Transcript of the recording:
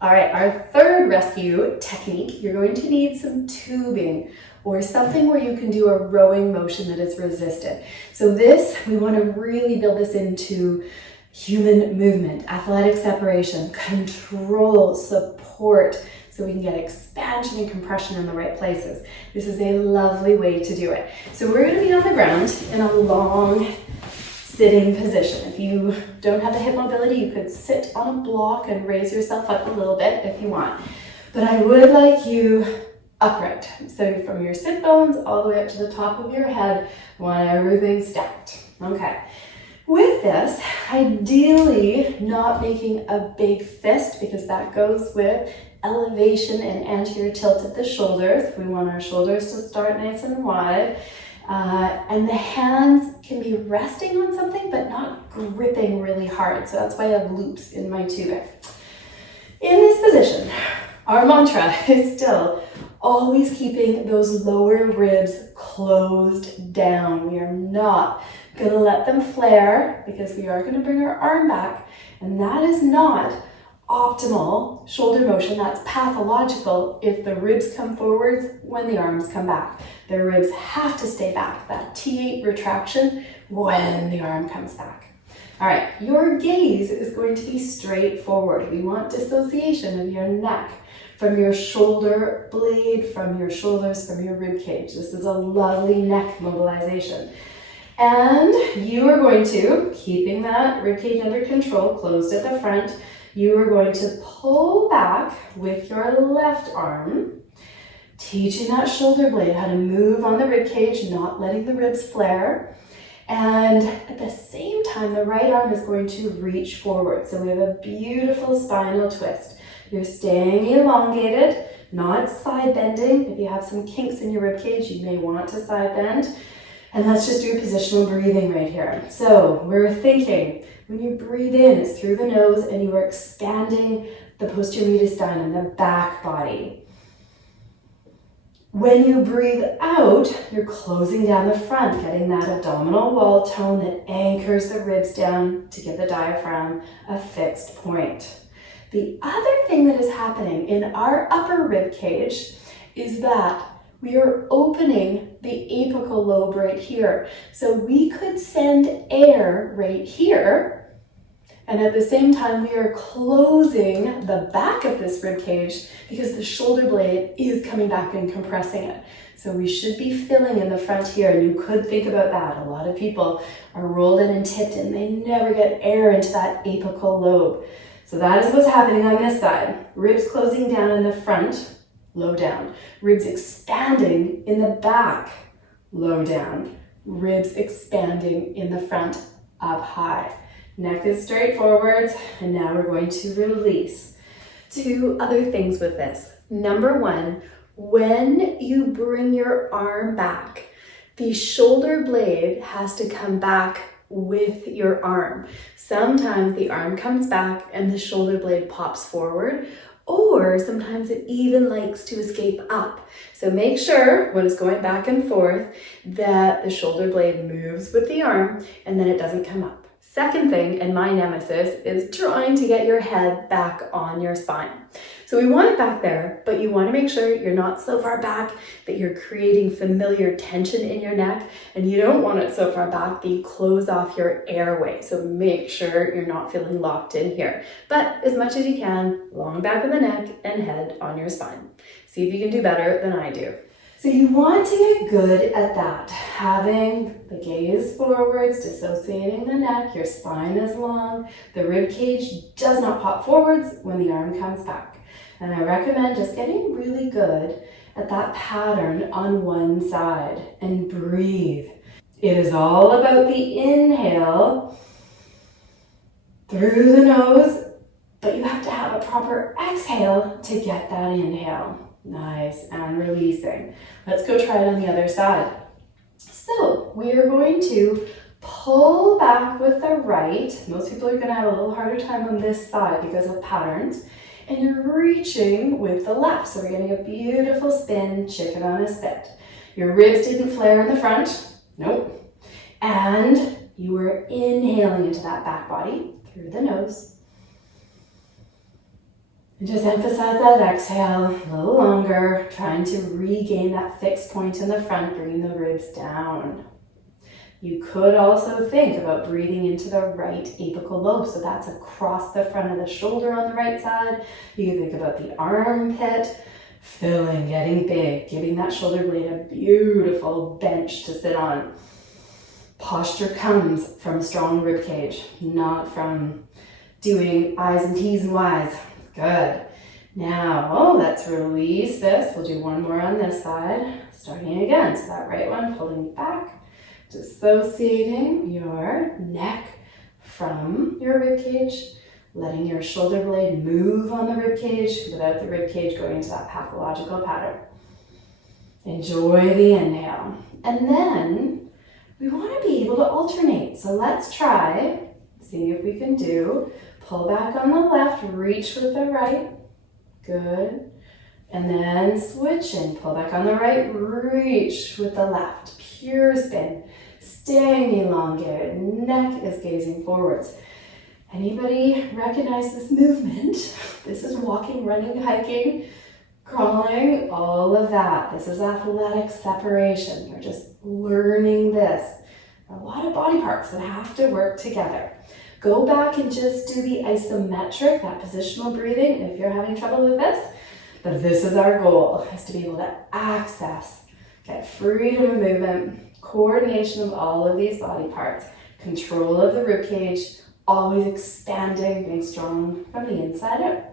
All right, our third rescue technique, you're going to need some tubing or something where you can do a rowing motion that is resisted. So this, we want to really build this into human movement, athletic separation, control, support, so we can get expansion and compression in the right places. This is a lovely way to do it. So we're going to be on the ground in a long sitting position. If you don't have the hip mobility, you could sit on a block and raise yourself up a little bit if you want. But I would like you upright. So from your sit bones all the way up to the top of your head, I want everything stacked. Okay. With this, ideally not making a big fist because that goes with elevation and anterior tilt at the shoulders. We want our shoulders to start nice and wide. And the hands can be resting on something, but not gripping really hard. So that's why I have loops in my tubing. In this position, our mantra is still always keeping those lower ribs closed down. We are not going to let them flare because we are going to bring our arm back. And that is not optimal shoulder motion. That's pathological if the ribs come forwards when the arms come back. The ribs have to stay back, that T8 retraction when the arm comes back. All right, your gaze is going to be straight forward. We want dissociation of your neck from your shoulder blade, from your shoulders, from your rib cage. This is a lovely neck mobilization. And you are going to, keeping that rib cage under control, closed at the front, you are going to pull back with your left arm, teaching that shoulder blade how to move on the rib cage, not letting the ribs flare. And at the same time, the right arm is going to reach forward. So we have a beautiful spinal twist. You're staying elongated, not side bending. If you have some kinks in your rib cage, you may want to side bend. And let's just do positional breathing right here. So we're thinking, when you breathe in, it's through the nose and you are expanding the posterior mediastinum, the back body. When you breathe out, you're closing down the front, getting that abdominal wall tone that anchors the ribs down to give the diaphragm a fixed point. The other thing that is happening in our upper rib cage is that we are opening the apical lobe right here. So we could send air right here, and at the same time we are closing the back of this rib cage because the shoulder blade is coming back and compressing it. So we should be filling in the front here, and you could think about that. A lot of people are rolled in and tipped and they never get air into that apical lobe. So that is what's happening on this side. Ribs closing down in the front, low down. Ribs expanding in the back, low down. Ribs expanding in the front, up high. Neck is straight forward, and now we're going to release. Two other things with this. Number one, when you bring your arm back, the shoulder blade has to come back with your arm. Sometimes the arm comes back and the shoulder blade pops forward, or sometimes it even likes to escape up. So make sure when it's going back and forth that the shoulder blade moves with the arm and then it doesn't come up. Second thing, and my nemesis, is trying to get your head back on your spine. So we want it back there, but you want to make sure you're not so far back that you're creating familiar tension in your neck, and you don't want it so far back that you close off your airway. So make sure you're not feeling locked in here. But as much as you can, long back of the neck and head on your spine. See if you can do better than I do. So you want to get good at that, having the gaze forwards, dissociating the neck, your spine is long, the rib cage does not pop forwards when the arm comes back. And I recommend just getting really good at that pattern on one side and breathe. It is all about the inhale through the nose, but you have to have a proper exhale to get that inhale. Nice, and releasing. Let's go try it on the other side. So we are going to pull back with the right. Most people are going to have a little harder time on this side because of patterns. And you're reaching with the left. So we're getting a beautiful spin, chicken on a spit. Your ribs didn't flare in the front. Nope. And you were inhaling into that back body through the nose. And just emphasize that exhale a little longer, trying to regain that fixed point in the front, bringing the ribs down. You could also think about breathing into the right apical lobe. So that's across the front of the shoulder on the right side. You can think about the armpit, filling, getting big, giving that shoulder blade a beautiful bench to sit on. Posture comes from strong rib cage, not from doing I's and T's and Y's. Good. Now, let's release this. We'll do one more on this side. Starting again. So that right one, pulling back. Dissociating your neck from your rib cage, letting your shoulder blade move on the rib cage without the rib cage going into that pathological pattern. Enjoy the inhale. And then we want to be able to alternate. So let's try, see if we can do, pull back on the left, reach with the right. Good. And then switch in, pull back on the right, reach with the left. Pure spin, staying elongated, neck is gazing forwards. Anybody recognize this movement? This is walking, running, hiking, crawling, all of that. This is athletic separation. You're just learning this. A lot of body parts that have to work together. Go back and just do the isometric, that positional breathing if you're having trouble with this. But this is our goal, is to be able to access, get freedom of movement, coordination of all of these body parts, control of the rib cage, always expanding, being strong from the inside out.